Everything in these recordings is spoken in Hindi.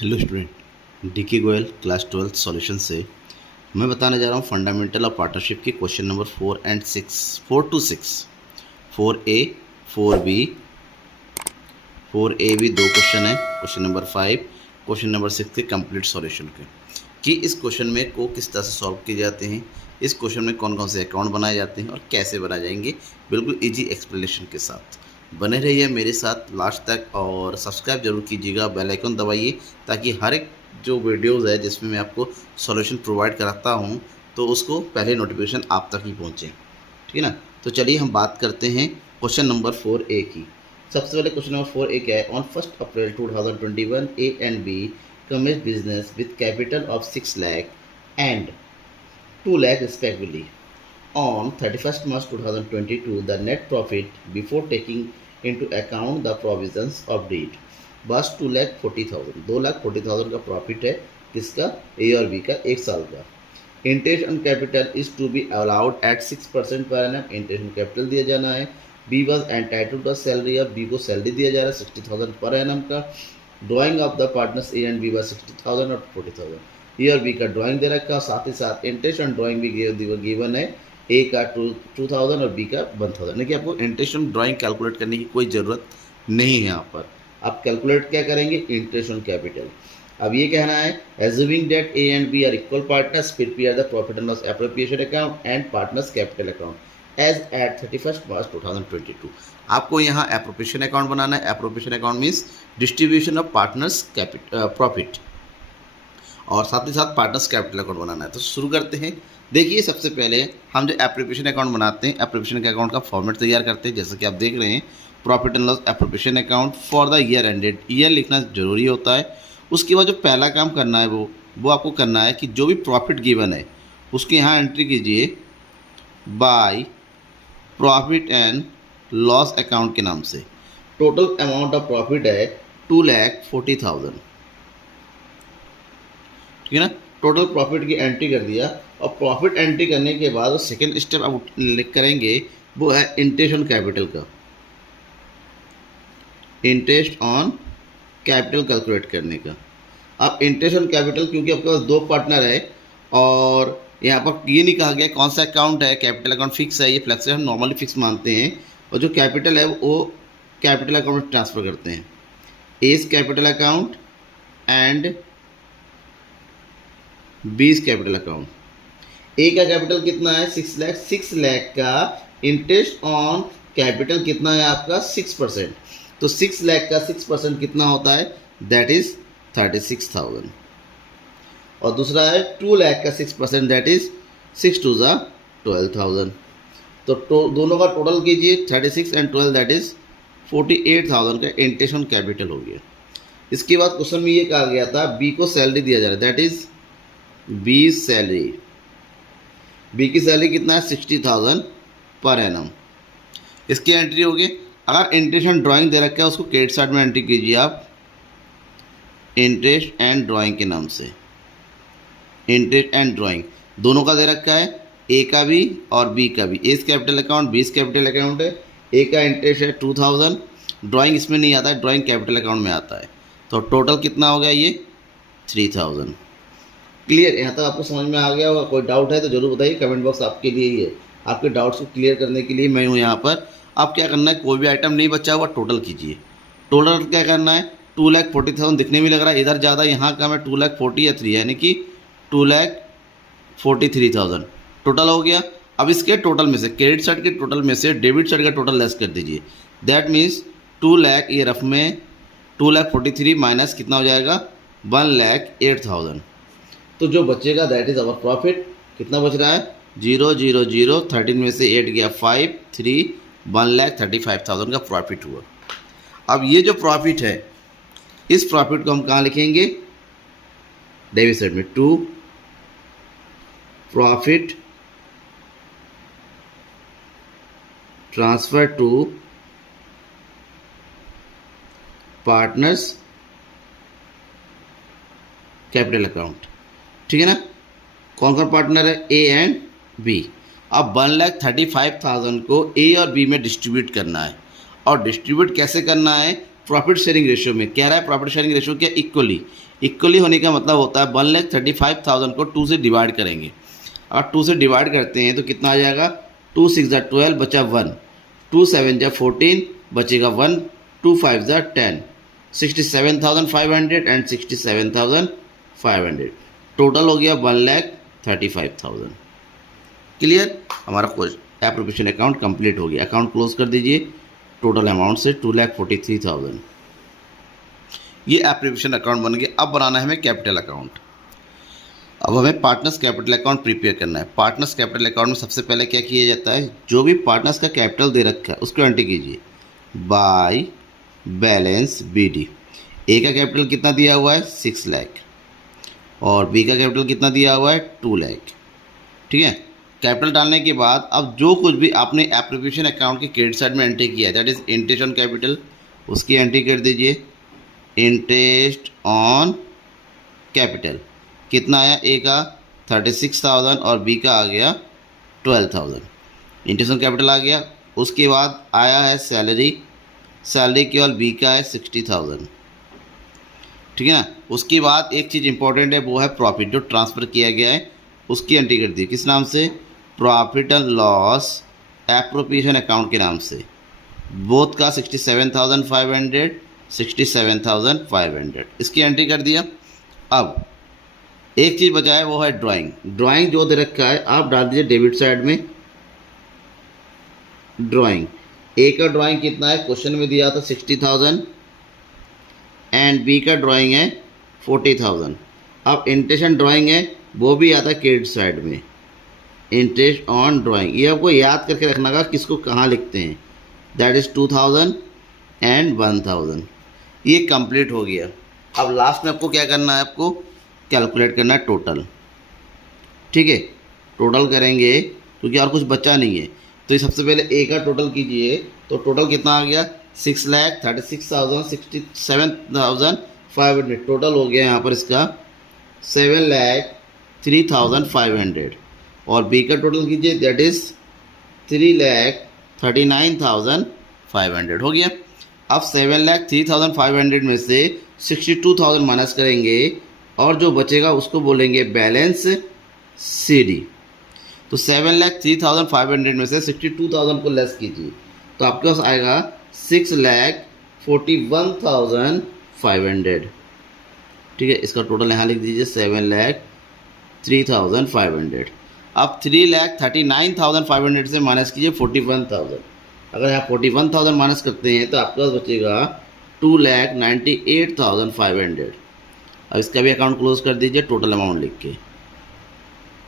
हेलो स्टूडेंट, डी के गोयल क्लास 12 सॉल्यूशन से मैं बताने जा रहा हूँ फंडामेंटल ऑफ पार्टनरशिप के question number 4 to 6। 4A 4B 4A भी दो क्वेश्चन है, क्वेश्चन नंबर 5 क्वेश्चन नंबर 6 के कंप्लीट सॉल्यूशन के कि इस क्वेश्चन में को किस तरह से सॉल्व किए जाते हैं, इस क्वेश्चन में कौन कौन से अकाउंट बनाए जाते हैं और कैसे बनाए जाएंगे, बिल्कुल इजी एक्सप्लेनेशन के साथ। बने रहिए मेरे साथ लास्ट तक और सब्सक्राइब जरूर कीजिएगा, बेल आइकन दबाइए ताकि हर एक जो वीडियोज़ है जिसमें मैं आपको सॉल्यूशन प्रोवाइड कराता हूँ तो उसको पहले नोटिफिकेशन आप तक ही पहुँचे। ठीक है ना। तो चलिए हम बात करते हैं क्वेश्चन नंबर 4A की। सबसे पहले क्वेश्चन नंबर 4A क्या है। On 1 April 2021 A and B commenced business with capital of 6 lakh and 2 lakh respectively. On 31st March 2022, the net profit before taking into account the provisions of deed was 2,40,000। 2,40,000 का प्रॉफिट है किसका, ए और बी का, एक साल का। Interest on capital is to be allowed at 6% per annum. Interest on capital दिया जाना है। B was entitled to salary, अब बी को सैलरी दिया जा रहा है 60,000 पर एनम का। Drawing of the partners A and B was 60,000 और 40,000। ए और बी का ड्राइंग दे रखा, साथ ही साथ इंटरेस्ट ऑन ड्राइंग भी गिवन है। ए का 2,000 और बी का 1,000। देखिए आपको इंटरेस्ट ऑन ड्राइंग कैलकुलेट करने की कोई ज़रूरत नहीं है। यहाँ पर आप कैलकुलेट क्या करेंगे, इंटरेस्ट ऑन कैपिटल। अब ये कहना है assuming that A and B are equal partners, prepare the profit and loss appropriation account and partners capital account as at 31st March 2022। आपको यहाँ एप्रोप्रिएशन अकाउंट बनाना है। Appropriation account means distribution of partners profit और साथ ही साथ पार्टनर्स कैपिटल अकाउंट बनाना है। तो शुरू करते हैं। देखिए सबसे पहले हम जो एप्रोप्रिएशन अकाउंट बनाते हैं, एप्रोप्रिएशन के अकाउंट का फॉर्मेट तैयार करते हैं। जैसे कि आप देख रहे हैं, profit and loss appropriation account for the year ended. Year लिखना जरूरी होता है। उसके बाद जो पहला काम करना है वो आपको करना है कि जो भी प्रॉफिट गिवन है उसके यहाँ एंट्री कीजिए bye profit and loss account के नाम से। टोटल अमाउंट ऑफ प्रॉफिट है 2,40,000। ठीक है ना। टोटल प्रॉफिट की एंट्री कर दिया और प्रॉफिट एंट्री करने के बाद सेकेंड स्टेप आप लिख करेंगे वो है इंटरेस्ट ऑन कैपिटल का। इंटरेस्ट ऑन कैपिटल कैलकुलेट करने का। अब इंटरेस्ट ऑन कैपिटल क्योंकि आपके पास दो पार्टनर है और यहाँ पर ये नहीं कहा गया कौन सा अकाउंट है, कैपिटल अकाउंट फिक्स है, ये फ्लेक्स है, हम नॉर्मली फिक्स मानते हैं और जो कैपिटल है वो कैपिटल अकाउंट में ट्रांसफ़र करते हैं। A's capital account and B's capital account. A का कैपिटल कितना है 6 लाख। 6 लाख का इंटरेस्ट ऑन कैपिटल कितना है आपका 6%। तो 6 लाख का 6% कितना होता है, दैट इज 36,000। और दूसरा है 2 लाख का 6%, दैट इज 6 टू ज़ा 12,000। तो दोनों का टोटल कीजिए 36 एंड 12 दैट इज 48,000 का इंटरेस्ट ऑन कैपिटल हो गया। इसके बाद क्वेश्चन में ये कहा गया था बी को सैलरी दिया जा रहा है, that is B salary. B की सैलरी कितना है 60,000 पर एनम। इसकी एंट्री होगी। अगर इंटरेस्ट एंड ड्राइंग दे रखा है उसको क्रेडिट साइड में एंट्री कीजिए आप इंटरेस्ट एंड ड्राइंग के नाम से। इंटरेस्ट एंड ड्राइंग दोनों का दे रखा है, ए का भी और बी का भी। As capital account B's capital account है। ए का इंटरेस्ट है 2,000, ड्राइंग इसमें नहीं आता है, ड्राइंग कैपिटल अकाउंट में आता है। तो टोटल कितना हो गया ये 3,000। क्लियर, यहाँ तक आपको समझ में आ गया होगा। कोई डाउट है तो जरूर बताइए, कमेंट बॉक्स आपके लिए ही है। आपके डाउट्स को क्लियर करने के लिए मैं हूँ यहाँ पर। आप क्या करना है, कोई भी आइटम नहीं बचा हुआ टोटल कीजिए। टोटल क्या करना है 2,40,000 दिखने में लग रहा है, इधर ज़्यादा यहाँ कम है 2,40,000 या 3 यानी कि 2,43,000 टोटल हो गया। अब इसके टोटल में से क्रेडिट साइड के टोटल में से डेबिट साइड का टोटल लेस कर दीजिए। दैट मीन्स 2 लाख, ये रफ में 2,43,000 माइनस कितना हो जाएगा 1,08,000। तो जो बचेगा दैट इज अवर प्रॉफिट। कितना बच रहा है 0 0 0 13 में से 8 गया 5 3 1,35,000 का प्रॉफिट हुआ। अब ये जो प्रॉफिट है इस प्रॉफिट को हम कहाँ लिखेंगे, डेबिट साइड में। To profit transfer to partners capital account. ठीक है ना। कौन कौन पार्टनर है, ए एंड बी। अब 1,35,000 को ए और बी में डिस्ट्रीब्यूट करना है और डिस्ट्रीब्यूट कैसे करना है, प्रॉफिट शेयरिंग रेशियो में कह रहा है, प्रॉफिट शेयरिंग रेशियो क्या, इक्वली होने का मतलब होता है 1,35,000 को 2 से डिवाइड करेंगे। और 2 से डिवाइड करते हैं तो कितना आ जाएगा, 2 6 जा 12 बचा 1, 2 7 जा 14 बचेगा 1, 2 5 जा 10, 67,500 एंड 67,500 टोटल हो गया 1,35,000। क्लियर, हमारा एप्रोप्रिएशन अकाउंट कंप्लीट हो गया। अकाउंट क्लोज कर दीजिए। टोटल अमाउंट से 2,43,000 ये एप्रोप्रिएशन अकाउंट बन गया। अब बनाना है हमें कैपिटल अकाउंट। अब हमें पार्टनर्स कैपिटल अकाउंट प्रिपेयर करना है। पार्टनर्स कैपिटल अकाउंट में सबसे पहले क्या किया जाता है, जो भी पार्टनर्स का कैपिटल दे रखा है उसको एंट्री कीजिए बाय बैलेंस BD। ए का कैपिटल कितना दिया हुआ है 6 लाख और बी का कैपिटल कितना दिया हुआ है 2 लाख। ठीक है, कैपिटल डालने के बाद अब जो कुछ भी आपने एप्रोप्रिएशन अकाउंट के क्रेडिट साइड में एंट्री किया है that is interest on capital, उसकी एंट्री कर दीजिए। इंटरेस्ट ऑन कैपिटल कितना आया, ए का 36,000 और बी का आ गया 12,000। इंटरेस्ट ऑन कैपिटल आ गया। उसके बाद आया है सैलरी, सैलरी केवल बी का है 60,000। ठीक है ना, उसके बाद एक चीज़ इंपॉर्टेंट है वो है प्रॉफिट जो ट्रांसफ़र किया गया है उसकी एंट्री कर दी। किस नाम से, profit and loss appropriation account के नाम से। बोथ का 67,500 67,500 इसकी एंट्री कर दिया। अब एक चीज़ बचा है वो है ड्राइंग। ड्राइंग जो दे रखा है आप डाल दीजिए डेबिट साइड में। ड्राइंग ए का ड्राइंग कितना है, क्वेश्चन में दिया था 60,000 एंड बी का ड्राइंग है 40,000। अब इंटरेस्ट ड्राइंग है वो भी आता है क्रेडिट साइड में। इंटरेस्ट ऑन ड्राइंग ये आपको याद करके रखना का किसको कहाँ लिखते हैं, दैट इज़ 2,000 एंड 1,000। ये कंप्लीट हो गया। अब लास्ट में आपको क्या करना है, आपको कैलकुलेट करना है टोटल। ठीक है, टोटल करेंगे क्योंकि और कुछ बचा नहीं है। तो ये सबसे पहले ए का टोटल कीजिए तो टोटल कितना आ गया 6,36,000 67,500 टोटल हो गया यहाँ पर इसका 7,03,500। और बी का टोटल कीजिए दैट इज़ 3,39,500 हो गया। अब 7,03,500 में से 62,000 माइनस करेंगे और जो बचेगा उसको बोलेंगे बैलेंस CD। तो 7,03,500 में से 62,000 को लेस कीजिए तो आपके पास आएगा 6,41,500। ठीक है, इसका टोटल यहाँ लिख दीजिए 7,03,500। अब 3,39,500 से माइनस कीजिए 41,000। अगर यहाँ 41,000 माइनस करते हैं तो आपके पास बचेगा 2,98,500। अब इसका भी अकाउंट क्लोज कर दीजिए टोटल अमाउंट लिख के।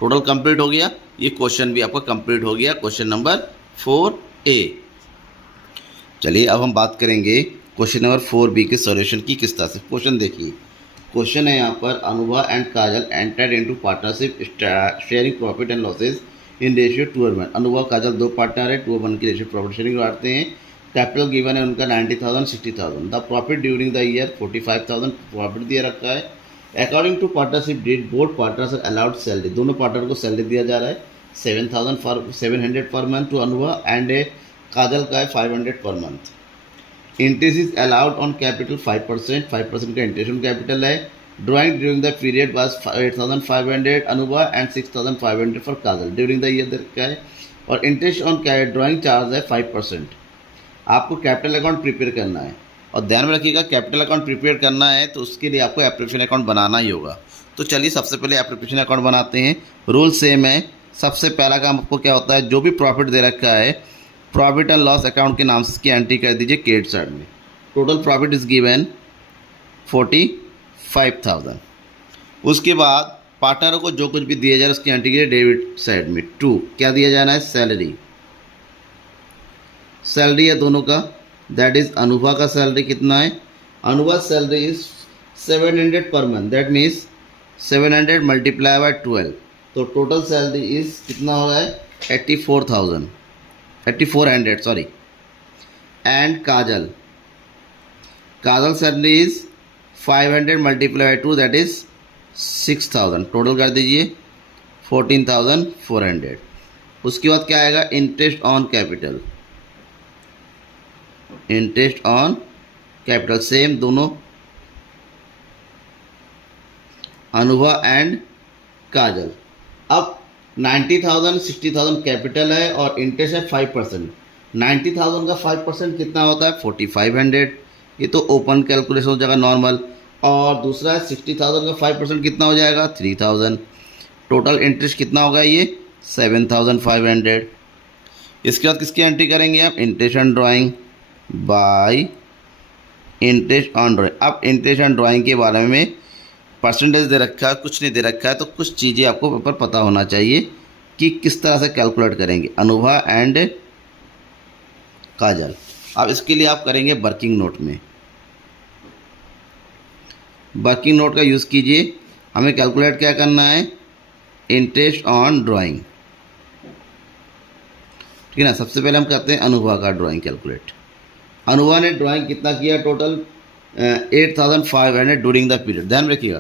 टोटल कंप्लीट हो गया। ये क्वेश्चन भी आपका कंप्लीट हो गया, क्वेश्चन नंबर 4A। चलिए अब हम बात करेंगे क्वेश्चन नंबर 4B के सॉल्यूशन की किस तरह से। क्वेश्चन देखिए, क्वेश्चन है यहाँ पर Anubha and Kajal entered into partnership sharing profit and losses in ratio 2:1। Anubha Kajal दो पार्टनर है, 2:1 की रेशियो प्रॉफिट शेयरिंग बांटते हैं। कैपिटल गिवन है उनका 90,000 60,000। The profit during the year 45,000 profit दिया रखा है। According to partnership deed both partners allowed salary, दोनों पार्टनर को सैलरी दिया जा रहा है 7,700 per month to Anubha and Kajal का है 500 per month. Interest is allowed on capital 5%, 5% का इंटरेस्ट ऑन कैपिटल है। Drawing during the period was 8,500 Anubha and 6,500 for Kajal during the year का है। और इंटरेस्ट ऑन ड्राइंग चार्ज है 5%। आपको कैपिटल अकाउंट प्रिपेयर करना है और ध्यान में रखिएगा कैपिटल अकाउंट प्रिपेयर करना है तो उसके लिए आपको एप्रोप्रिएशन अकाउंट बनाना ही होगा। तो चलिए सबसे पहले एप्रोप्रिएशन अकाउंट बनाते हैं। रूल सेम है। सबसे पहला काम आपको क्या होता है, जो भी प्रॉफिट दे रखा है प्रॉफिट एंड लॉस अकाउंट के नाम से इसकी एंट्री कर दीजिए क्रेडिट साइड में। Total profit is given 45,000। उसके बाद पार्टनरों को जो कुछ भी दिया जाए उसकी एंट्री कीजिए डेबिट साइड में। 2 क्या दिया जाना है, सैलरी। सैलरी है दोनों का, दैट इज अनुभा का सैलरी कितना है, Anubha salary is 700 per month, that means 700 multiply by 12। तो टोटल सैलरी इज कितना हो रहा है 8400 sorry. And Kajal salary is 500 multiply by 2 that is 6,000। Total कर दीजिए 14,400। उसके बाद क्या आएगा, interest on capital. Interest on capital same दोनों, अनुभा एंड काजल। अब 90,000 60,000 कैपिटल है और इंटरेस्ट है 5%। 90,000 का 5% कितना होता है 4,500, ये तो ओपन कैलकुलेशन हो जाएगा नॉर्मल। और दूसरा है 60,000 का 5% कितना हो जाएगा 3,000। टोटल इंटरेस्ट कितना होगा ये 7,500। इसके बाद किसकी एंट्री करेंगे आप, interest on drawing bye interest on drawing. अब इंटरेस्ट ऑन ड्राइंग के बारे में परसेंटेज दे रखा है, कुछ नहीं दे रखा है, तो कुछ चीज़ें आपको पेपर पता होना चाहिए कि किस तरह से कैलकुलेट करेंगे अनुभा एंड काजल। अब इसके लिए आप करेंगे वर्किंग नोट में, वर्किंग नोट का यूज़ कीजिए। हमें कैलकुलेट क्या करना है, इंटरेस्ट ऑन ड्राइंग, ठीक है ना। सबसे पहले हम करते हैं अनुभा का ड्राइंग कैलकुलेट। अनुभा ने ड्राइंग कितना किया टोटल 8,500 ड्यूरिंग द पीरियड। ध्यान रखिएगा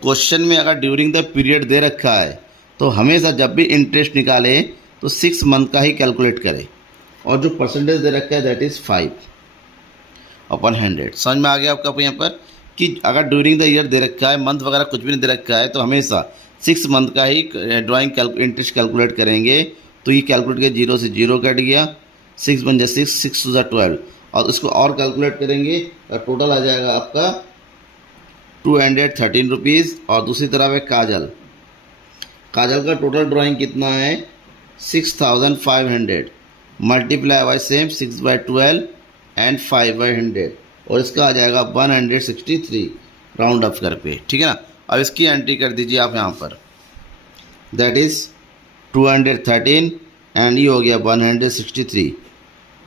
क्वेश्चन में अगर ड्यूरिंग द पीरियड दे रखा है तो हमेशा जब भी इंटरेस्ट निकाले तो 6 मंथ का ही कैलकुलेट करें, और जो परसेंटेज दे रखा है दैट इज़ 5/100। समझ में आ गया आपका यहाँ पर कि अगर ड्यूरिंग द ईयर दे रखा है, मंथ वगैरह कुछ भी नहीं दे रखा है, तो हमेशा 6 मंथ का ही ड्राइंग इंटरेस्ट कैलकुलेट करेंगे। तो ये कैलकुलेट किया, 0 से 0 कट गया, 6 बन जाए 6, 6 टू 12, और उसको और कैलकुलेट करेंगे तो टोटल आ जाएगा आपका 213 रुपीज़। और दूसरी तरफ है काजल, काजल का टोटल ड्राइंग कितना है 6,500 मल्टीप्लाई बाई सेम 6/12 एंड 5/100, और इसका आ जाएगा 163 राउंड अप करके, ठीक है ना। अब इसकी एंट्री कर दीजिए आप यहाँ पर, दैट इज़ 213 एंड ये हो गया 163।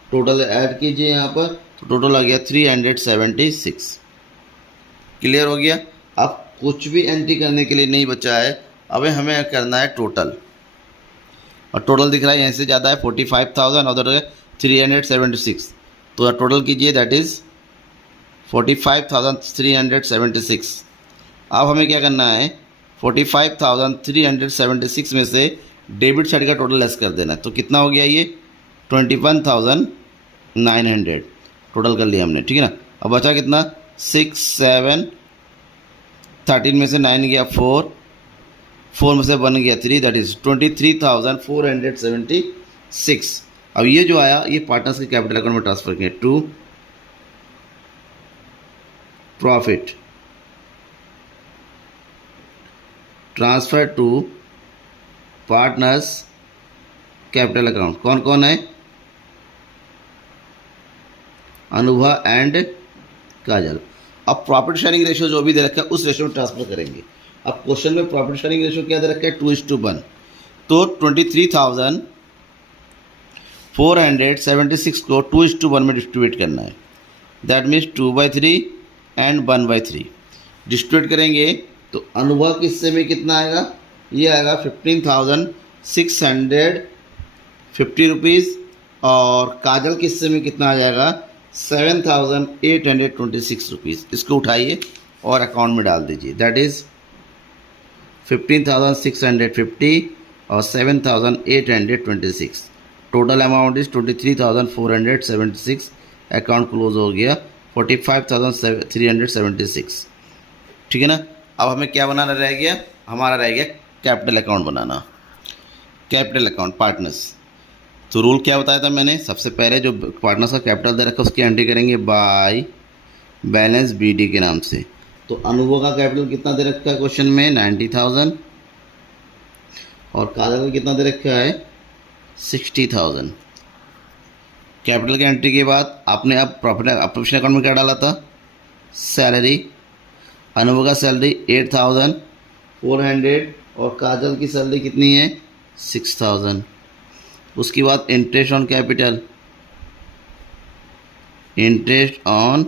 टोटल ऐड कीजिए यहाँ पर, तो टोटल आ गया 376। क्लियर हो गया। अब कुछ भी एंट्री करने के लिए नहीं बचा है, अब हमें करना है टोटल, और टोटल दिख रहा है यहाँ से ज़्यादा है 45,000 और उधर है 376, तो टोटल कीजिए दैट इज़ 45,376। अब हमें क्या करना है 45,376 में से डेबिट साइड का टोटल लेस कर देना है। तो कितना हो गया ये 21,900 टोटल कर लिया हमने, ठीक है ना। अब बचा कितना 6, 7, 13 में से 9 गया 4 में से 1 गया 3, दैट इज़ 23,476। अब ये जो आया ये पार्टनर्स के कैपिटल अकाउंट में ट्रांसफर किए to profit, transfer to partners capital account. कौन कौन है, अनुभा एंड काजल। अब प्रॉफिट शेयरिंग रेशियो जो भी दे रखा है उस रेशियो में ट्रांसफर करेंगे। अब क्वेश्चन में प्रॉफिट शेयरिंग रेशियो क्या दे रखा है 2:1, तो 23,476 को 2:1 में डिस्ट्रीब्यूट करना है, दैट मीन्स 2/3 एंड 1/3 डिस्ट्रीब्यूट करेंगे। तो अनुभा के हिस्से में कितना आएगा, ये आएगा 15,650 रुपीज़, और काजल के हिस्से में कितना आ जाएगा 7,826 रुपीज़। इसको उठाइए और अकाउंट में डाल दीजिए, दैट इज़ 15,650 और 7,826, total amount is 23,476। Account close हो गया 45,376, ठीक है ना। अब हमें क्या बनाना रह गया, हमारा रह गया कैपिटल अकाउंट बनाना, कैपिटल अकाउंट पार्टनर्स। तो रूल क्या बताया था मैंने, सबसे पहले जो पार्टनर्स का कैपिटल दे रखा है उसकी एंट्री करेंगे बाय बैलेंस BD के नाम से। तो अनुभव का कैपिटल कितना दे रखा है क्वेश्चन में 90,000, और काजल का कितना दे रखा है 60,000। कैपिटल की एंट्री के बाद आपने अब प्रॉफिट प्रोफेशनल अकाउंट में क्या डाला था, सैलरी। अनुभव का सैलरी 8,400 और काजल की सैलरी कितनी है 6,000। उसके बाद interest on capital, interest on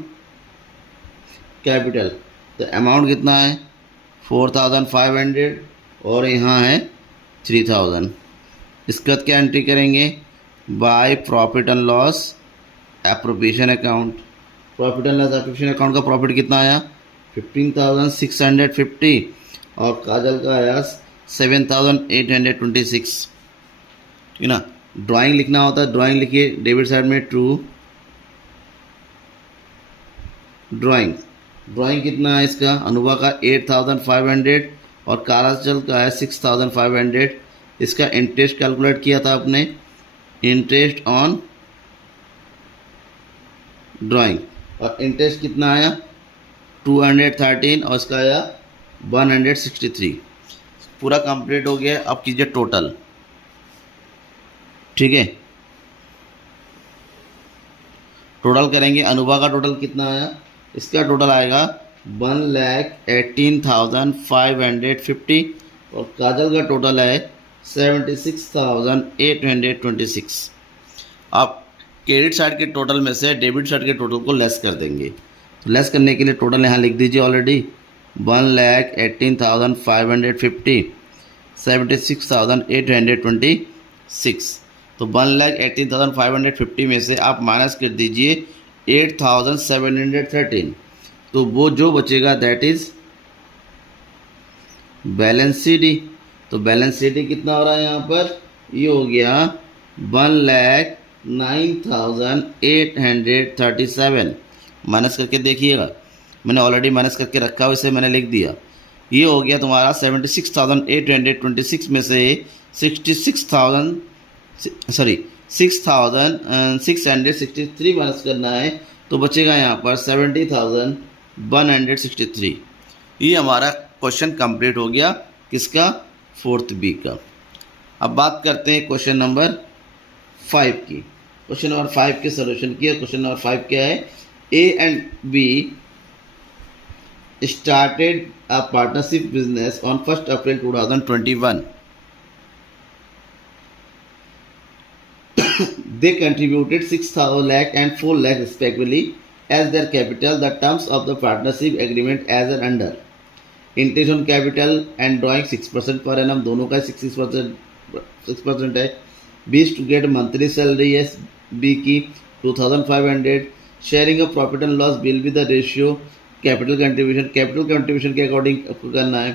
capital, तो अमाउंट कितना है 4,500 और यहाँ है 3,000। इसके बाद क्या एंट्री करेंगे bye profit and loss appropriation account. Profit and loss appropriation account का प्रॉफिट कितना आया 15,650 और काजल का आया 7,826, ठीक है ना। ड्राइंग लिखना होता है, ड्राइंग लिखिए डेबिट साइड में टू ड्राइंग ड्राइंग कितना है इसका, अनुभा का 8500 और काराचल का है 6500। इसका इंटरेस्ट कैलकुलेट किया था आपने, इंटरेस्ट ऑन ड्राइंग, और इंटरेस्ट कितना आया 213 और इसका आया 163। पूरा कंप्लीट हो गया। अब कीजिए टोटल, ठीक है। टोटल करेंगे, अनुभा का टोटल कितना आया, इसका टोटल आएगा 1,18,550 और काजल का टोटल है 76,826। आप क्रेडिट साइड के टोटल में से डेबिट साइड के टोटल को लेस कर देंगे। तो लेस करने के लिए टोटल यहाँ लिख दीजिए ऑलरेडी 1,18,550 76,826। तो 1,18,550 में से आप माइनस कर दीजिए 8,713, तो वो जो बचेगा that is balance C D. तो बैलेंस सी डी कितना हो रहा है यहाँ पर, ये हो गया 1,09,837। माइनस करके देखिएगा, मैंने ऑलरेडी माइनस करके रखा हुआ, इसे मैंने लिख दिया। ये हो गया तुम्हारा 76,826 में से 6,663 माइनस करना है, तो बचेगा यहाँ पर 70,163। ये हमारा क्वेश्चन कंप्लीट हो गया, किसका, 4th बी का। अब बात करते हैं क्वेश्चन नंबर 5 की। क्वेश्चन नंबर 5 के सोल्यूशन की। क्वेश्चन नंबर 5 क्या है, A and B started a partnership business on 1st April 2021. They contributed 6,000 lakh and 4 lakh respectively as their capital. The terms of the partnership agreement as an under interest on capital and drawing 6% per annum, दोनों का 6% है। B is to get monthly salary as B की 2,500. Sharing of profit and loss will be the ratio capital contribution के अकॉर्डिंग आपको करना है।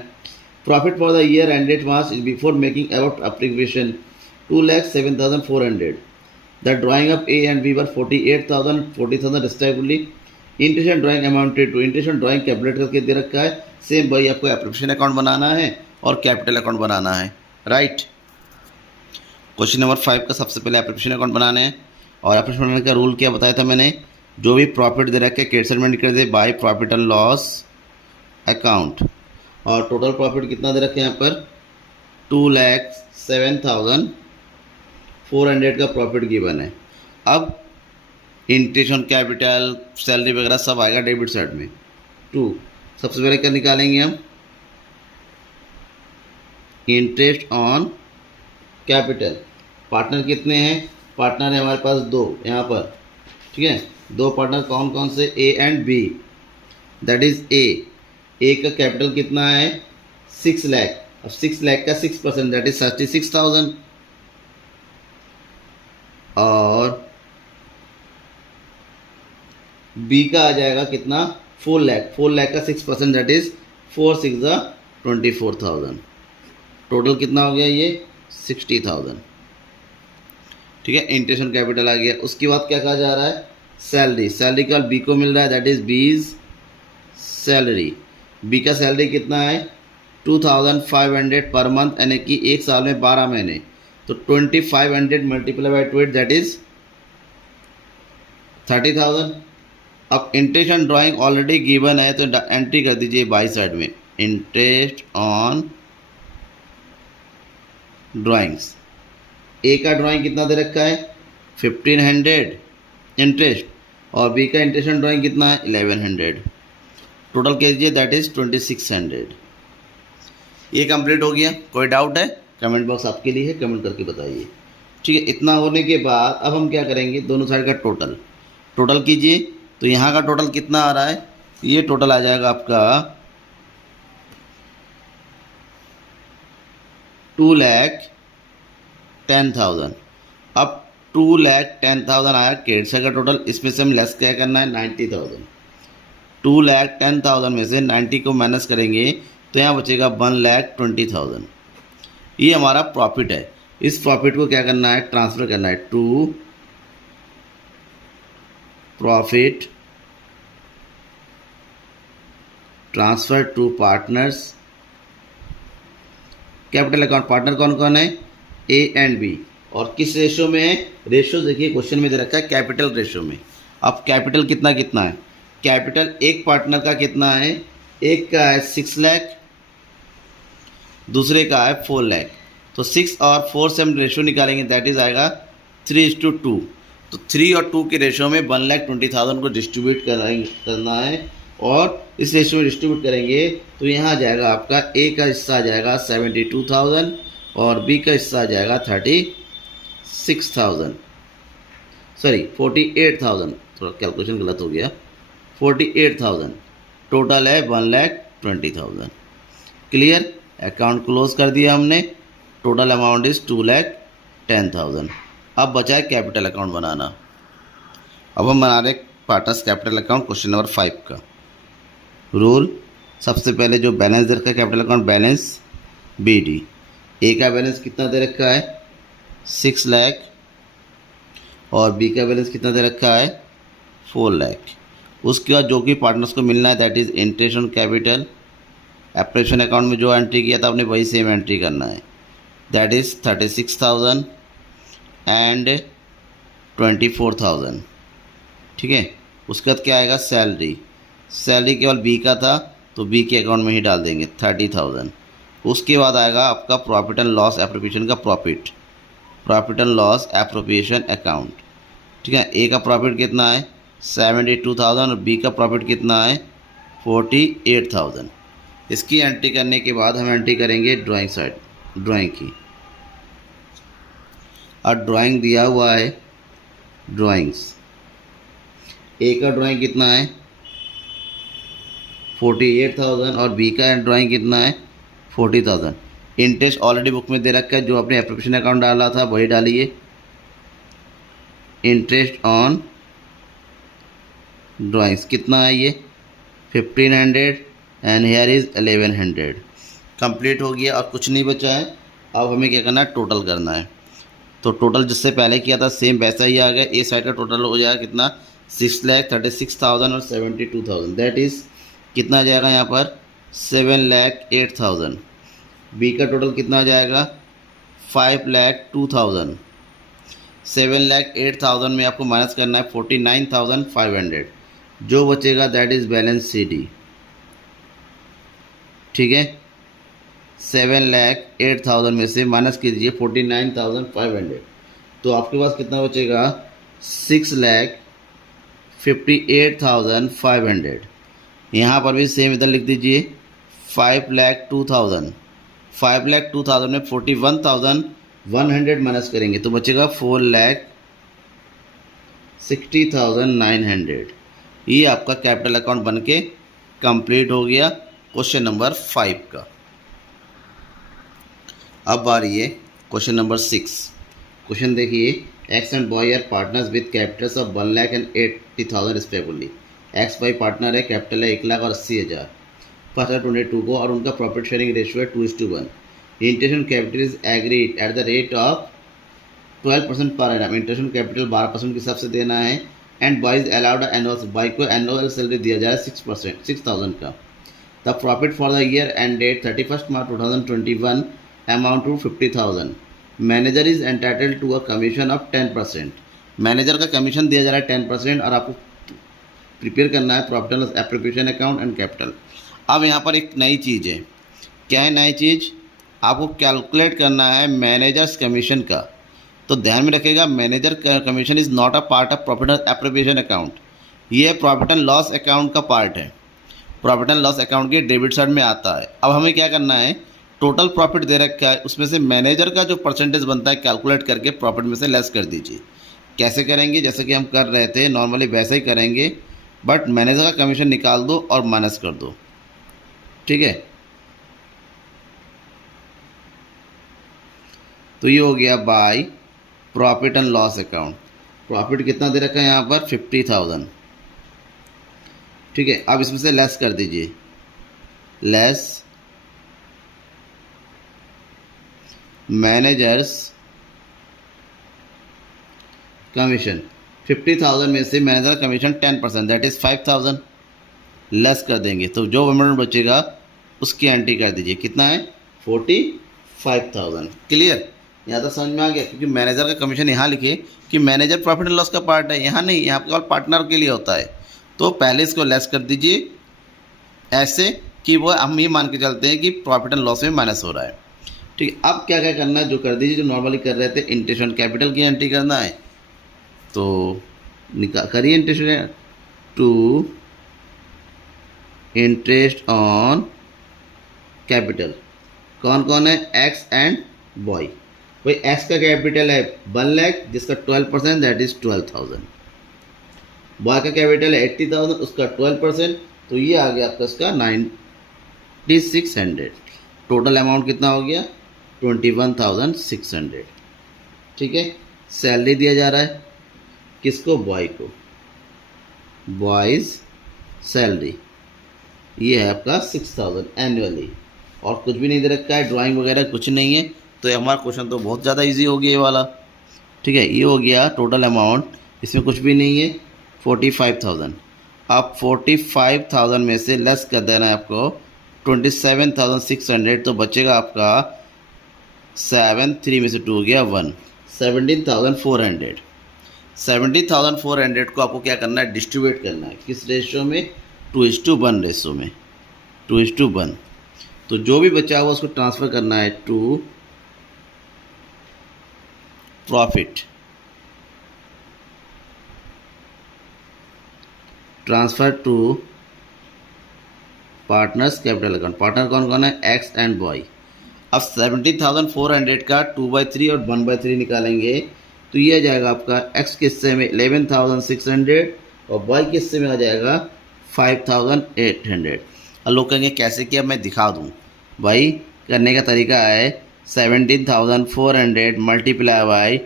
Profit for the year ended March before making about application 2,07,400। The drawing of A and B were 48,000 40,000 respectively. Interest and drawing amounted to, interest and drawing calculate करके दे रखा है। सेम भाई आपको एप्लीकेशन अकाउंट बनाना है और कैपिटल अकाउंट बनाना है, राइट। क्वेश्चन नंबर 5 का सबसे पहले एप्लीकेशन अकाउंट बनाने हैं, और एप्लीकेशन बनाने का रूल क्या बताया था मैंने, जो भी प्रॉफिट दे रखे क्रेडिट सेटलमेंट कर दे by profit and loss account. और टोटल प्रॉफिट कितना दे रखे हैं यहाँ पर 2,07,400 का प्रॉफिट गिवन है। अब इंटरेस्ट ऑन कैपिटल, सैलरी वगैरह सब आएगा डेबिट साइड में। सबसे पहले क्या निकालेंगे हम, इंटरेस्ट ऑन कैपिटल। पार्टनर कितने हैं, पार्टनर है हमारे पास 2 यहाँ पर, ठीक है। 2 पार्टनर कौन कौन से, A and B. That is A का कैपिटल कितना है 6 लाख। अब 6 लाख का 6% दैट इज 36,000, और बी का आ जाएगा कितना 4 लाख। 4 लाख का 6% दैट इज 4 6 24,000। टोटल कितना हो गया ये 60,000, ठीक है। इंटरेस्ट ऑन कैपिटल आ गया। उसके बाद क्या कहा जा रहा है, सैलरी का बी को मिल रहा है, दैट इज बीज सैलरी। बी का सैलरी कितना है 2,500 पर मंथ, यानी कि एक साल में 12 महीने, तो 2,500 मल्टीप्लाई बाई 2 दैट इज 30,000। अब interest on drawing already given है, तो एंट्री कर दीजिए बाई साइड में, इंटरेस्ट ऑन ड्राइंग्स। ए का ड्राइंग कितना दे रखा है 1,500 इंटरेस्ट, और बी का इंटरेस्ट ऑन ड्राइंग कितना है 1,100। टोटल कीजिए दैट इज 2,600। ये कंप्लीट हो गया। कोई डाउट है, कमेंट बॉक्स आपके लिए है, कमेंट करके बताइए, ठीक है। इतना होने के बाद अब हम क्या करेंगे, दोनों साइड का टोटल कीजिए। तो यहाँ का टोटल कितना आ रहा है, ये टोटल आ जाएगा आपका 2,10,000। अब 2,10,000 आया क्रेडिट साइड का टोटल, इसमें से हम लेस क्या करना है 90,000। 2,10,000 में से 90 को माइनस करेंगे तो यहाँ बचेगा 1,20,000। ये हमारा प्रॉफिट है। इस प्रॉफिट को क्या करना है, ट्रांसफ़र करना है to profit transfer to partners. Capital account partner कौन कौन है, ए एंड बी, और किस रेशो में है, रेशो देखिए क्वेश्चन में दे रखा है कैपिटल रेशो में। अब कैपिटल कितना कितना है, कैपिटल एक पार्टनर का कितना है, एक का है 6 लाख, दूसरे का है 4 लाख। तो 6 और 4 से हम रेशो निकालेंगे, दैट इज आएगा 3:2। तो 3 और 2 के रेशो में 1,20,000 को डिस्ट्रीब्यूट करना है, और इस रेशो में डिस्ट्रीब्यूट करेंगे तो यहाँ आ जाएगा आपका ए का हिस्सा आ जाएगा 72,000 और बी का हिस्सा आ जाएगा 48,000, थोड़ा कैलकुलेशन गलत हो गया, 48,000। टोटल है 1,20,000। क्लियर, अकाउंट क्लोज कर दिया हमने। Total amount is 2,10,000। अब बचा है कैपिटल अकाउंट बनाना। अब हम बना रहे partners capital account question number 5 का। रूल, सबसे पहले जो बैलेंस दे रखा है कैपिटल अकाउंट बैलेंस BD, ए का बैलेंस कितना दे रखा है 6 लाख, और बी का बैलेंस कितना दे रखा है 4 लाख। उसके बाद जो कि पार्टनर्स को मिलना है that is interest on capital. Appropriation account में जो एंट्री किया था आपने वही सेम एंट्री करना है, दैट इज़ 36,000 एंड 24,000। ठीक है, उसके बाद क्या आएगा सैलरी, सैलरी केवल बी का था तो बी के अकाउंट में ही डाल देंगे 30,000। उसके बाद आएगा आपका प्रॉफिट एंड लॉस एप्रोप्रिएशन का profit and loss appropriation account. ठीक है, ए का प्रॉफिट कितना है 72,000 और बी का प्रॉफिट कितना है 48,000। इसकी एंट्री करने के बाद हम एंट्री करेंगे ड्राइंग साइड, ड्राइंग की। और ड्राइंग दिया हुआ है, ड्राइंग्स ए का ड्राइंग कितना है 48,000 और बी का ड्राइंग कितना है 40,000। इंटरेस्ट ऑलरेडी बुक में दे रखा है, जो आपने एप्रोप्रिएशन अकाउंट डाला था वही डालिए, इंटरेस्ट ऑन ड्राइंग्स कितना है ये 1,500 एंड हेयर इज़ 1,100। कंप्लीट हो गया और कुछ नहीं बचा है। अब हमें क्या करना है, टोटल करना है। तो टोटल जिससे पहले किया था सेम वैसा ही आ गया। ए साइड का टोटल हो जाएगा कितना 6,36,000 और 72,000, दैट इज़ कितना आ जाएगा यहाँ पर 7,08,000। बी का टोटल कितना आ जाएगा 5,02,000। 7,08,000 में आपको माइनस करना है 49,500, जो बचेगा दैट इज़ बैलेंस CD। ठीक है, 7,08,000 में से माइनस कीजिए 49,500, तो आपके पास कितना बचेगा 6,58,500। यहाँ पर भी सेम इधर लिख दीजिए 5,02,000। 5,02,000 में 41,100 माइनस करेंगे तो बचेगा 4,60,900। ये आपका कैपिटल अकाउंट बनके कंप्लीट हो गया क्वेश्चन नंबर 5 का। अब आ रही है क्वेश्चन नंबर 6। क्वेश्चन देखिए, X and Y are partners with capitals of 1,80,000 respectively. X Y partner है, कैपिटल है 1,80,000 22 को, और उनका प्रॉफिट शेयरिंग रेशियो है 2:1। Interest on capital is agreed at the rate of 12% पर एनम। इंटरेस्ट ऑन कैपिटल 12% के हिसाब से देना है। And Y is allowed annual, Y को एनुअल सैलरी दिया जाए 6,000 का। The profit for the year ended 31 March 2021 amount to 50,000। Manager is entitled to a commission of 10%। Manager का कमीशन दिया जा रहा है 10%, और आपको प्रिपेयर करना है profit and loss appropriation account and capital. अब यहाँ पर एक नई चीज़ है, क्या है नई चीज़, आपको कैलकुलेट करना है मैनेजर्स कमीशन का। तो ध्यान में रखिएगा, manager commission is not a part of profit and appropriation account. ये प्रॉफिट एंड लॉस अकाउंट का पार्ट है, प्रॉफिट एंड लॉस अकाउंट के डेबिट साइड में आता है। अब हमें क्या करना है, टोटल प्रॉफिट दे रखा है, उसमें से मैनेजर का जो परसेंटेज बनता है कैलकुलेट करके प्रॉफिट में से लेस कर दीजिए। कैसे करेंगे, जैसे कि हम कर रहे थे नॉर्मली वैसे ही करेंगे, बट मैनेजर का कमीशन निकाल दो और माइनस कर दो। ठीक है, तो ये हो गया bye profit and loss account. Profit कितना दे रखा है यहाँ पर 50,000। ठीक है, अब इसमें से लेस कर दीजिए, लेस मैनेजर्स कमीशन। 50,000 में से manager commission 10%, that is 5,000। Less कर देंगे तो जो अमाउंट बचेगा उसकी एंट्री कर दीजिए। कितना है? 45,000। क्लियर? यहाँ तक समझ में आ गया? क्योंकि मैनेजर का कमीशन यहाँ लिखे कि मैनेजर प्रॉफिट एंड लॉस का पार्ट है, यहाँ नहीं, यहाँ केवल पार्टनर के लिए होता है। तो पहले इसको लेस कर दीजिए ऐसे कि वो हम ये मान के चलते हैं कि प्रॉफिट एंड लॉस में माइनस हो रहा है। ठीक है, अब क्या क्या करना है, जो कर दीजिए, जो नॉर्मली कर रहे थे, इंटरेस्ट ऑन कैपिटल की एंट्री करना है। तो करिए interest to interest on capital. कौन कौन है? X and Y. भाई एक्स का कैपिटल है 1 लाख, जिसका 12% दैट इज 12,000। बॉय का कैपिटल है 80,000, उसका 12%, तो ये आ गया आपका इसका 9600। टोटल अमाउंट कितना हो गया? 21,600। ठीक है, सैलरी दिया जा रहा है किसको? बॉय को, बॉयज सैलरी ये है आपका 6,000 एनुअली, और कुछ भी नहीं दे रखा है, ड्राइंग वगैरह कुछ नहीं है। तो ये हमारा क्वेश्चन तो बहुत ज़्यादा इजी हो गया ये वाला। ठीक है, ये हो गया टोटल अमाउंट, इसमें कुछ भी नहीं है, 45,000। अब 45,000 में से लेस कर देना है आपको 27,600, तो बचेगा आपका 7, 3 में से 2 हो गया 1, 17,400। 17,400 को आपको क्या करना है? डिस्ट्रीब्यूट करना है। किस रेशियो में? 2:1 रेशियो में, 2:1। तो जो भी बचा हुआ उसको ट्रांसफ़र करना है to profit, transfer to partners capital account. Partner कौन कौन है? X and Y. अब 17,400 का 2/3 और 1/3 निकालेंगे तो ये आ जाएगा आपका एक्स के हिस्से में 11,600 और बॉय के हिस्से में आ जाएगा 5,800। अब लोग कहेंगे कैसे किया, मैं दिखा दूँ। भाई करने का तरीका है 17,400 मल्टीप्लाई बाई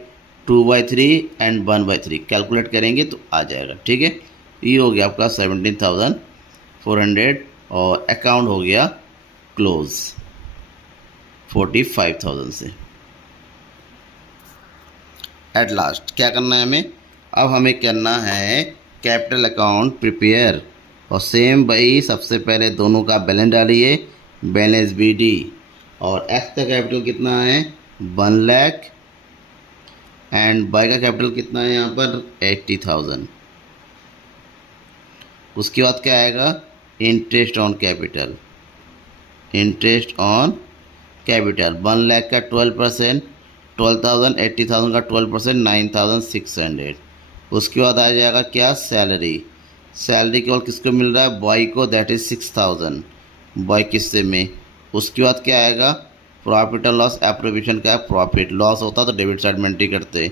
2/3 एंड 1/3 कैलकुलेट करेंगे तो आ जाएगा। ठीक है, ये हो गया आपका 17,400 और अकाउंट हो गया क्लोज 45,000 से। एट लास्ट क्या करना है हमें? अब हमें करना है कैपिटल अकाउंट प्रिपेयर, और सेम भाई सबसे पहले दोनों का बैलेंस डालिए, बैलेंस BD। और एक्स का कैपिटल कितना है? 1 लाख, एंड बाय का कैपिटल कितना है यहाँ पर? 80,000। उसके बाद क्या आएगा? Interest on capital, interest on capital 1 lakh का 12%, 12,000, 80,000 का 12%, 9,600। उसके बाद आ जाएगा क्या? सैलरी। सैलरी केवल किसको मिल रहा है? बॉय को, दैट इज़ 6,000। बॉय किससे में? उसके बाद क्या आएगा? प्रॉफिट एंड लॉस एप्रोप्रिएशन का प्रॉफिट, लॉस होता तो डेबिट साइड में एंट्री करते,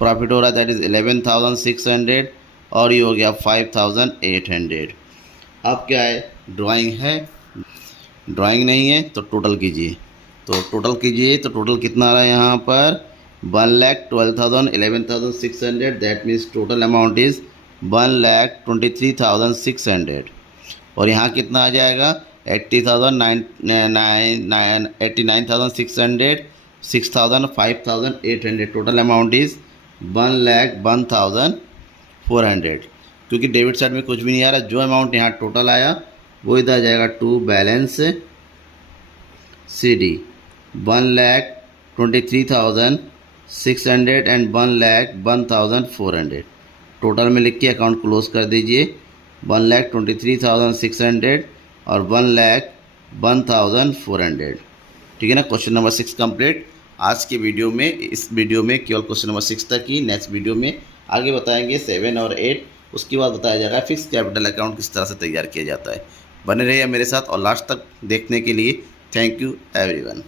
प्रॉफिट हो रहा है दैट इज़ 11,600 और ये हो गया 5,800। अब क्या है? ड्राइंग है, ड्राइंग नहीं है तो टोटल कीजिए। तो टोटल कीजिए तो टोटल कितना आ रहा है यहाँ पर? 1,12,000, 11,600, that means total amount is 1,23,600। और यहाँ कितना आ जाएगा? 89,600, 6,000, 5,800। Total amount is 1,01,400। क्योंकि डेबिट साइड में कुछ भी नहीं आ रहा, जो अमाउंट यहाँ टोटल आया वो इधर आ जाएगा to balance CD 1,23,600 and 1,01,400। Total में लिख के अकाउंट क्लोज कर दीजिए। 1,23,600 और 1,01,400। ठीक है ना। Question number 6 complete. आज की वीडियो में, इस वीडियो में केवल क्वेश्चन नंबर 6 तक ही, नेक्स्ट वीडियो में आगे बताएंगे 7 और 8। उसके बाद बताया जाएगा फिक्स कैपिटल अकाउंट किस तरह से तैयार किया जाता है। बने रहिए मेरे साथ और लास्ट तक देखने के लिए थैंक यू एवरीवन।